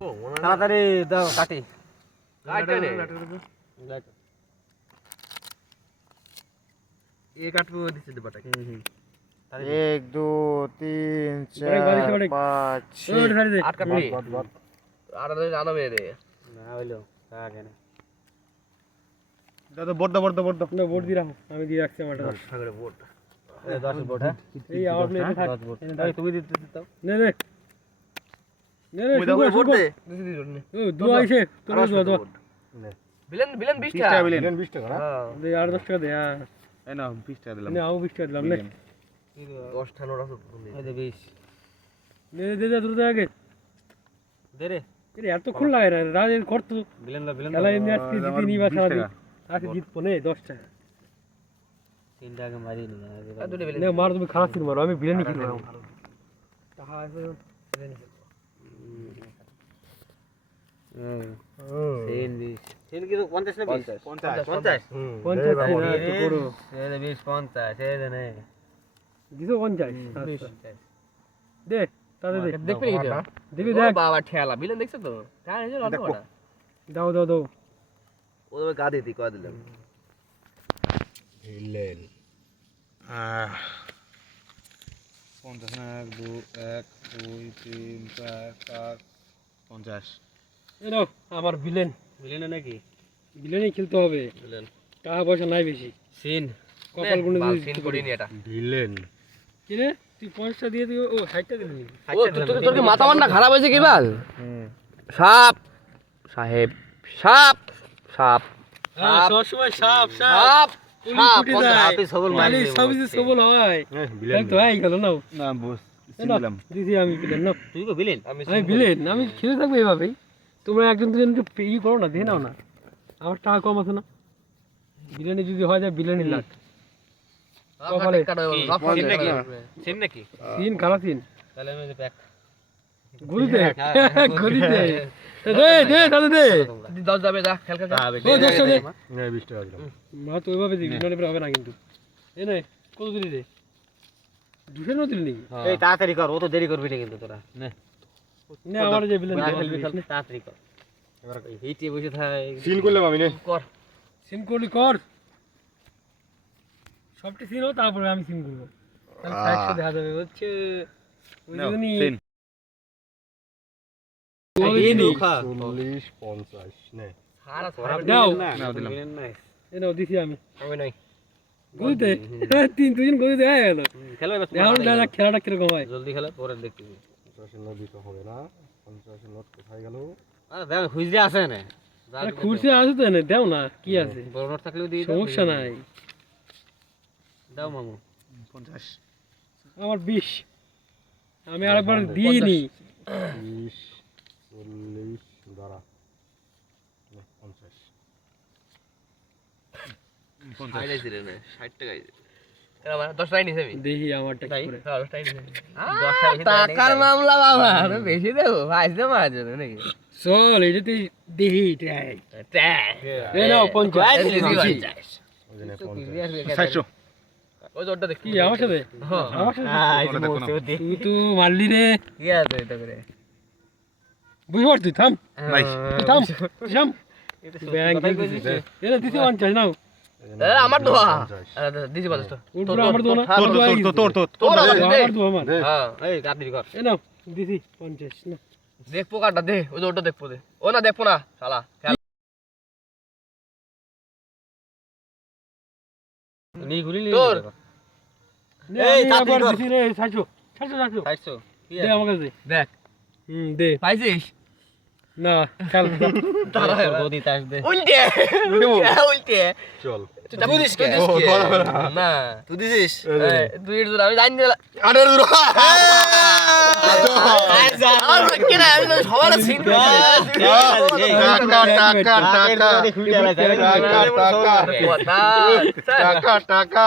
তাড়াতাড়ি দাও কাটি एक दो तीन चार पाँच ভোট দিয়ে রাখো আমি দিয়ে রাখছি আমার এই আমার প্লেটে থাক তুমি দিতে দাও নে নে নে নে ভোট দে ও দুয়া আইছে তোর দুয়া বিলেন 20 টাকা বিলেন 20 টাকা না দে 8-10 টাকা দে হ্যাঁ এই নাও 20 টাকা দিলাম নে আও 20 টাকা দিলাম নে 10 টা নোট আছে এই দে 20 নে দে দে দ্রুত আগে দে রে এর এত খুল লাগে না রাজের করতে বিলেন খেলা এমনি আজকে জিতে নিবা সারা দিন আজকে জিতবো নে 10 টাকা 3 টাকা মারি নি নে মার তুমি খারাপ ছিল মারো আমি বিরিয়ানি কিনবো টাকা আছে সেন কি 50 না 20 50 50 পুরো এই দে 20 50 এই দে নাই দিছো 50 দে তাতে দে দেখবি এটা দিবি ও দেখ বাবা ঠেলা বিলেন দেখছ তো টাকা নিয়ে লট করা দাও দাও দাও ও তো গা দিতি কয় দিলাম বিলেন 50 না 1 2 3 4 5 এই নাও আমার বিলেন বিলেন নাকি বিলেনই খেলতে হবে বিলেন টাকা পয়সা নাই বেশি সিন কপাল গুনে বাল দিই সিন করিনি এটা বিলেন কি রে তুই 50 টা দিয়ে দিও ও 60 টা দিলি ও তোর কি মাথা মান্না খারাপ হয়েছে কি বাল সাপ সাহেব সাপ সাপ হ্যাঁ সব সময় সাপ সাপ সাপ সাপ উঠে যায়। হাতে সবল মারি সব কিছু সবল হয় বিলেন তো এই গেল নাও না বস দিলাম দিদি আমি বিলেন নাও তুই তো বিলেন আমি বিলেন আমি খেলে থাকবো এইভাবেই তোমরা একজন দুজন একটু ই করো না দিয়ে নাও না আমার টাকা কম আছে না বিলেনে যদি হয় যায় বিলেনি লাখ কপালে সিন নাকি সিন নাকি তিন কালা তিন তাহলে আমি প্যাক গুলিতে গুলিতে দে দে দাদা দে 10 যাবে যা খেল খেল ও 10 দে 20 টাকা দিলাম মা তো ওইভাবে দিবি নাহলে হবে না কিন্তু এ নে কত দিলি রে 200 নো দিলি নাকি এই তাড়াতাড়ি কর ও তো দেরি করবি না কিন্তু তোরা নে নে আমার যে বিলেন খেলবি খেল তাড়াতাড়ি কর এবার এইটি বসে থাক সিন করলাম আমি নে কর সিম করলি কর সবটি সিন হোক তারপরে আমি সিম করবো তাহলে সাইডটা দেখা যাবে হচ্ছে ওই জন্যই চল্লিশ 50 নে সারা সারা দাও বিলেন নাই এ নাও দিছি আমি আমি নাই গুলিতে তিন দুজন গুলিতে হয়ে গেল খেলো এবার এখন দেখা যাক খেলাটা কিরকম হয় জলদি খেলো পরে দেখতেছি 50 নোট দিতে হবে না 50 নোট কোথায় গেল আরে দেখ খুঁজে আছে না আরে খুশি আছে তো এনে দাও না কি আছে বড় নোট থাকলেও দিয়ে দাও সমস্যা নাই দাও মামু 50 আমার 20 আমি আরেকবার দিইনি 30 40 দাঁড়া 50 খাইলাইছি রে না 60 টাকা এরা 10 টাকা নিছে আমি দেখি আমারটা কি করে 10 টাকা নিছে টাকার মামলা বাবা আরে বেশি দেব ভাই দে মার জন্য নাকি চল এটা তুই দেখি ট্রাই এ নাও 50 ওই জোরটা দেখ কি আমার সাথে হ্যাঁ আমার সাথে তুই তো মারলি রে কি আছে এটা করে বুঝতে পারছিস থাম ভাই তুই থাম থাম ব্যাংক এটা দিছি 50 নাও এ আমার দোয়া দিছি 50 টা ওর পুরো আমার দোয়া না তোর আবার দে আমার দোয়া আমার হ্যাঁ এই তাড়াতাড়ি কর এ নাও দিছি 50 না দেখবো কাটা দে ওই জোরটা দেখবো দে ও না দেখবো না শালা নি গুলি নি তোর এই তারপর দিছি রে 600 600 600 দে আমার কাছে দেখ দে পাইছিস না খেল তারা গদি তাস দে উল্টে উল্টে চল তুই দিস কে না তুই দিছিস তুই এটা আমি জানি না আরে দূর আমার কি না আমি তো সবার সিন টাকা টাকা টাকা টাকা টাকা